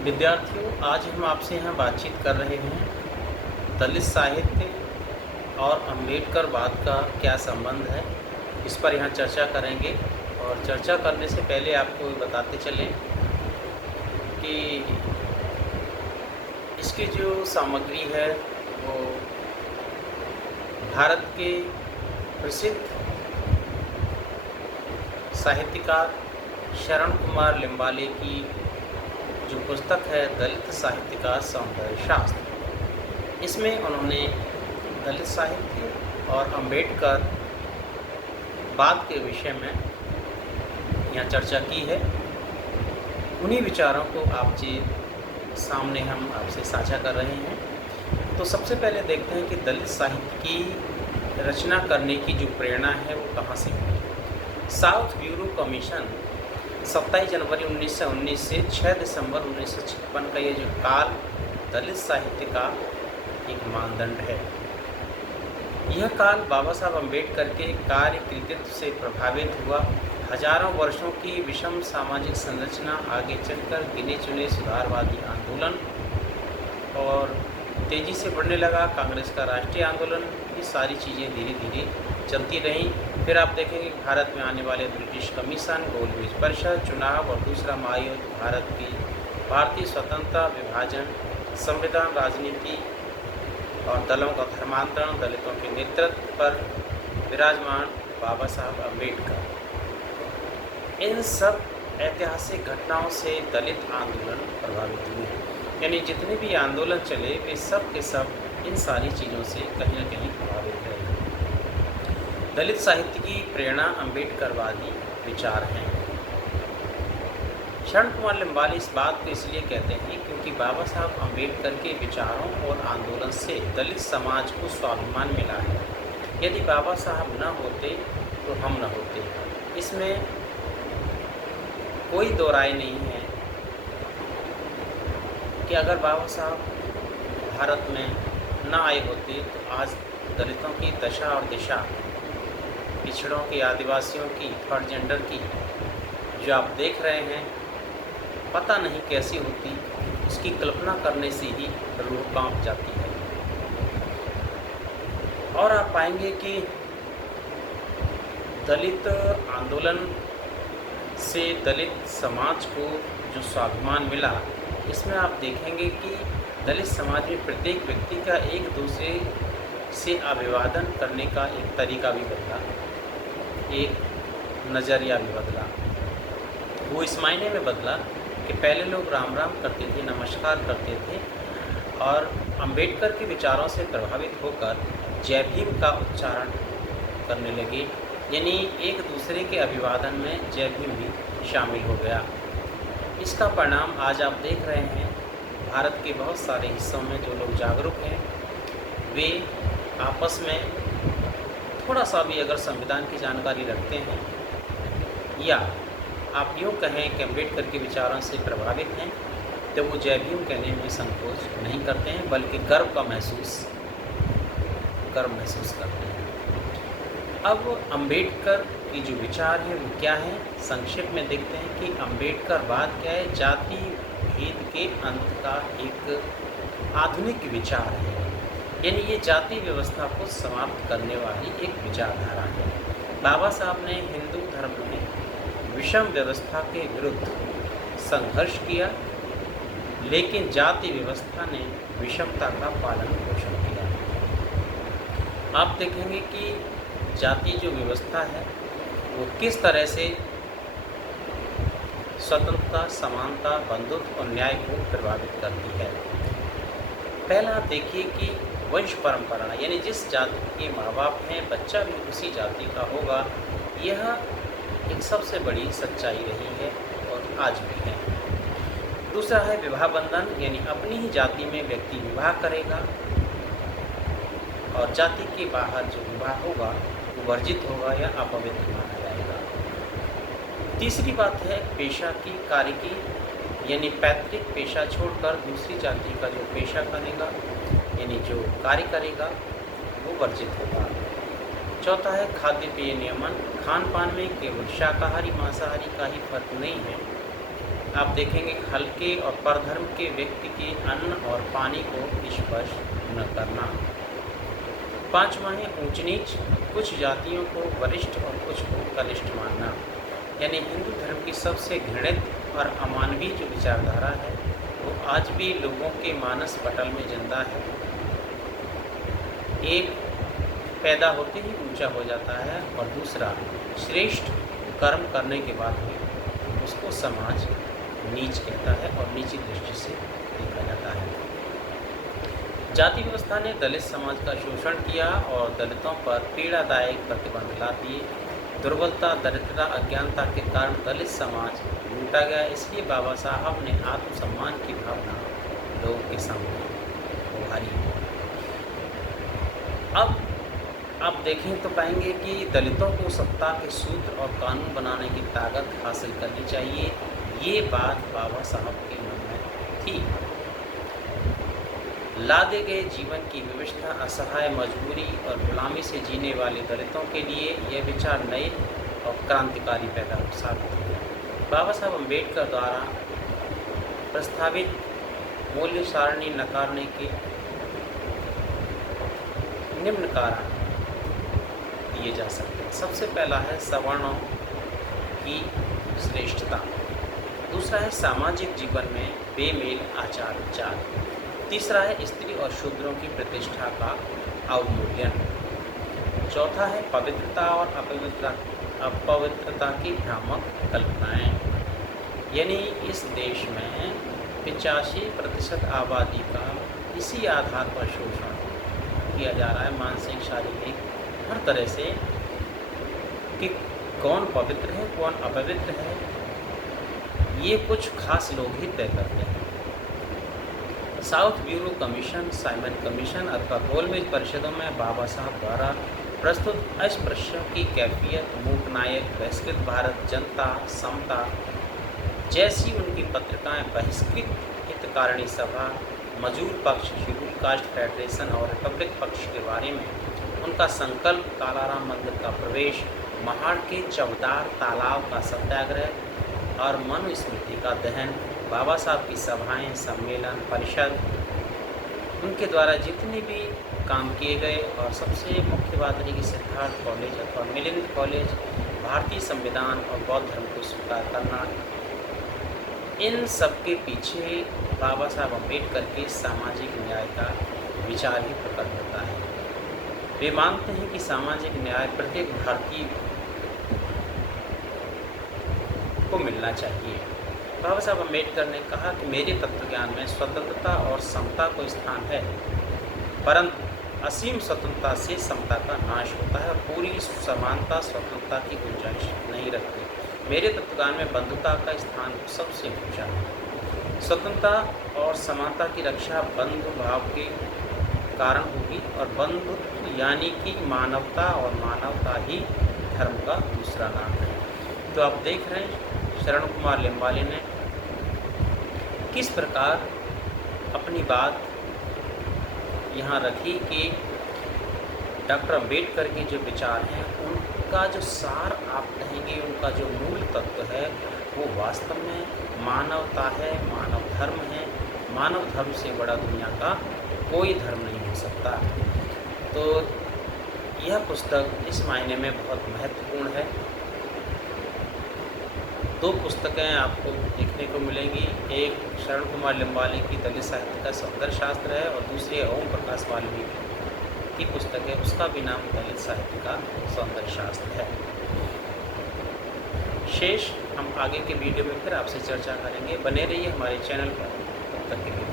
विद्यार्थियों, आज हम आपसे यहाँ बातचीत कर रहे हैं दलित साहित्य और अम्बेडकरवाद का क्या संबंध है, इस पर यहाँ चर्चा करेंगे। और चर्चा करने से पहले आपको बताते चलें कि इसकी जो सामग्री है वो भारत के प्रसिद्ध साहित्यकार शरण कुमार लिम्बाले की जो पुस्तक है दलित साहित्य का सौंदर्य शास्त्र, इसमें उन्होंने दलित साहित्य और अम्बेडकर वाद के विषय में यहाँ चर्चा की है। उन्हीं विचारों को आपके सामने हम आपसे साझा कर रहे हैं। तो सबसे पहले देखते हैं कि दलित साहित्य की रचना करने की जो प्रेरणा है वो कहाँ से हुई। साउथ ब्यूरो कमीशन 27 जनवरी 1919 से 6 दिसंबर 1956 का ये जो काल दलित साहित्य का एक मानदंड है। यह काल बाबा साहब अम्बेडकर के कार्य कृतित्व से प्रभावित हुआ। हजारों वर्षों की विषम सामाजिक संरचना आगे चलकर गिने चुने सुधारवादी आंदोलन और तेज़ी से बढ़ने लगा। कांग्रेस का राष्ट्रीय आंदोलन, ये सारी चीज़ें धीरे धीरे चलती रहीं। फिर आप देखेंगे भारत में आने वाले ब्रिटिश कमीशन, गोलमेज परिषद, चुनाव और दूसरा महायुद्ध, भारत की भारतीय स्वतंत्रता, विभाजन, संविधान, राजनीति और दलों का धर्मांतरण, दलितों के नेतृत्व पर विराजमान बाबा साहब अम्बेडकर, इन सब ऐतिहासिक घटनाओं से दलित आंदोलन प्रभावित हुए। यानी जितने भी आंदोलन चले वे सब के सब इन सारी चीज़ों से कहीं न कहीं प्रभावित रहे। दलित साहित्य की प्रेरणा अम्बेडकरवादी विचार हैं। शरण कुमार लिम्बाले इस बात को इसलिए कहते हैं क्योंकि बाबा साहब अम्बेडकर के विचारों और आंदोलन से दलित समाज को स्वाभिमान मिला है। यदि बाबा साहब न होते तो हम न होते, इसमें कोई दो राय नहीं है कि अगर बाबा साहब भारत में न आए होते तो आज दलितों की दशा और दिशा, पिछड़ों की, आदिवासियों की, थर्ड जेंडर की जो आप देख रहे हैं, पता नहीं कैसी होती। इसकी कल्पना करने से ही रूह कांप जाती है। और आप पाएंगे कि दलित आंदोलन से दलित समाज को जो स्वाभिमान मिला, इसमें आप देखेंगे कि दलित समाज में प्रत्येक व्यक्ति का एक दूसरे से अभिवादन करने का एक तरीका भी बदला, एक नज़रिया भी बदला। वो इस मायने में बदला कि पहले लोग राम राम करते थे, नमस्कार करते थे, और अंबेडकर के विचारों से प्रभावित होकर जय भीम का उच्चारण करने लगे। यानी एक दूसरे के अभिवादन में जय भीम भी शामिल हो गया। इसका परिणाम आज आप देख रहे हैं। भारत के बहुत सारे हिस्सों में जो लोग जागरूक हैं वे आपस में थोड़ा सा भी अगर संविधान की जानकारी रखते हैं या आप यूँ कहें कि अम्बेडकर के विचारों से प्रभावित हैं, तो वो जय भीम कहने में संकोच नहीं करते हैं, बल्कि गर्व महसूस करते हैं। अब अम्बेडकर की जो विचार है वो क्या है, संक्षेप में देखते हैं कि अम्बेडकरवाद क्या है। जाति भेद के अंत का एक आधुनिक विचार है। यानी ये जाति व्यवस्था को समाप्त करने वाली एक विचारधारा है। बाबा साहब ने हिंदू धर्म में विषम व्यवस्था के विरुद्ध संघर्ष किया, लेकिन जाति व्यवस्था ने विषमता का पालन पोषण किया। आप देखेंगे कि जाति जो व्यवस्था है वो किस तरह से स्वतंत्रता, समानता, बंधुत्व और न्याय को प्रभावित करती है। पहला आप देखिए कि वंश परंपरा, यानी जिस जाति के माँ बाप हैं बच्चा भी उसी जाति का होगा, यह एक सबसे बड़ी सच्चाई रही है और आज भी है। दूसरा है विवाह बंधन, यानी अपनी ही जाति में व्यक्ति विवाह करेगा और जाति के बाहर जो विवाह होगा वो वर्जित होगा या अपवित्र माना जाएगा। तीसरी बात है पेशा की, कार्य की, यानी पैतृक पेशा छोड़कर दूसरी जाति का जो पेशा करेगा, यानी जो कार्य करेगा, वो वर्जित होगा। चौथा है खाद्य पेय नियमन, खान पान में केवल शाकाहारी मांसाहारी का ही फर्क नहीं है। आप देखेंगे हल्के और परधर्म के व्यक्ति के अन्न और पानी को स्पर्श न करना। 5वां है ऊंच नीच, कुछ जातियों को वरिष्ठ और कुछ को कनिष्ठ मानना। यानी हिंदू धर्म की सबसे घृणित और अमानवीय जो विचारधारा है वो आज भी लोगों के मानस पटल में जिंदा है। एक पैदा होते ही ऊंचा हो जाता है और दूसरा श्रेष्ठ कर्म करने के बाद भी उसको समाज नीच कहता है और नीची दृष्टि से देखा जाता है। जाति व्यवस्था ने दलित समाज का शोषण किया और दलितों पर पीड़ादायक प्रतिबंध ला दिए। दुर्बलता, दरिद्रता, अज्ञानता के कारण दलित समाज लूटा गया। इसलिए बाबा साहब ने आत्मसम्मान की भावना लोगों के सामने उभारी। अब आप देखें तो पाएंगे कि दलितों को सत्ता के सूत्र और कानून बनाने की ताकत हासिल करनी चाहिए। ये बात बाबा साहब के मन में थी। लादे गए जीवन की विवशता, असहाय, मजबूरी और गुलामी से जीने वाले दलितों के लिए यह विचार नए और क्रांतिकारी पैदा साबित हुए। बाबा साहब अम्बेडकर द्वारा प्रस्तावित मूल्य सारणी नकारने के निम्न कारण दिए जा सकते हैं। सबसे पहला है सवर्णों की श्रेष्ठता, दूसरा है सामाजिक जीवन में बेमेल आचार विचार, तीसरा है स्त्री और शूद्रों की प्रतिष्ठा का अवमूल्यन, चौथा है पवित्रता और अपवित्रता की भ्रामक कल्पनाएं। यानी इस देश में 85% आबादी का इसी आधार पर शोषण किया जा रहा है, मानसिक, शारीरिक, हर तरह से, कि कौन पवित्र है कौन अपवित्र है ये कुछ खास लोग ही तय करते हैं। South bureau commission, Simon commission अथवा गोलमेज परिषदों में बाबा साहब द्वारा प्रस्तुत अस्पृश्यों की कैफियत, मूक नायक, बहिष्कृत भारत, जनता, समता जैसी उनकी पत्रिकाएं, बहिष्कृत हितकारिणी सभा, मजूर पक्ष, शेड्यूल कास्ट फेडरेशन और रिपब्लिक पक्ष के बारे में उनका संकल्प, कालाराम मंदिर का प्रवेश, महाड़ के चौदार तालाब का सत्याग्रह और मनुस्मृति का दहन, बाबा साहब की सभाएं, सम्मेलन, परिषद, उनके द्वारा जितने भी काम किए गए, और सबसे मुख्य बात है कि सिद्धार्थ कॉलेज अथवा मिलिंद कॉलेज, भारतीय संविधान और बौद्ध धर्म को स्वीकार करना, इन सब के पीछे बाबा साहब अम्बेडकर के सामाजिक न्याय का विचार ही प्रकट होता है। वे मानते हैं कि सामाजिक न्याय प्रत्येक भारतीय को मिलना चाहिए। बाबा साहब अम्बेडकर ने कहा कि मेरे तत्वज्ञान में स्वतंत्रता और समता को स्थान है, परंतु असीम स्वतंत्रता से समता का नाश होता है और पूरी समानता स्वतंत्रता की गुंजाइश नहीं रखती। मेरे तत्वज्ञान में बंधुता का स्थान सबसे ऊंचा है। स्वतंत्रता और समानता की रक्षा बंधु भाव के कारण होगी और बंधुत्व यानी कि मानवता, और मानवता ही धर्म का दूसरा नाम है। तो आप देख रहे हैं शरण कुमार लिम्बाले ने किस प्रकार अपनी बात यहाँ रखी कि डॉक्टर अम्बेडकर के जो विचार हैं उनका जो सार आप कहेंगे, उनका जो मूल तत्व है वो वास्तव में मानवता है, मानव धर्म है। मानव धर्म से बड़ा दुनिया का कोई धर्म नहीं हो सकता। तो यह पुस्तक इस मायने में बहुत महत्वपूर्ण है। 2 पुस्तकें आपको देखने को मिलेंगी, एक शरण कुमार लिम्बाले की दलित साहित्य का सौंदर्य शास्त्र है और दूसरी ओम प्रकाश वाल्मीकि की पुस्तक है, उसका भी नाम दलित साहित्य का सौंदर्य शास्त्र है। शेष हम आगे के वीडियो में फिर आपसे चर्चा करेंगे। बने रहिए हमारे चैनल पर। तब तक के लिए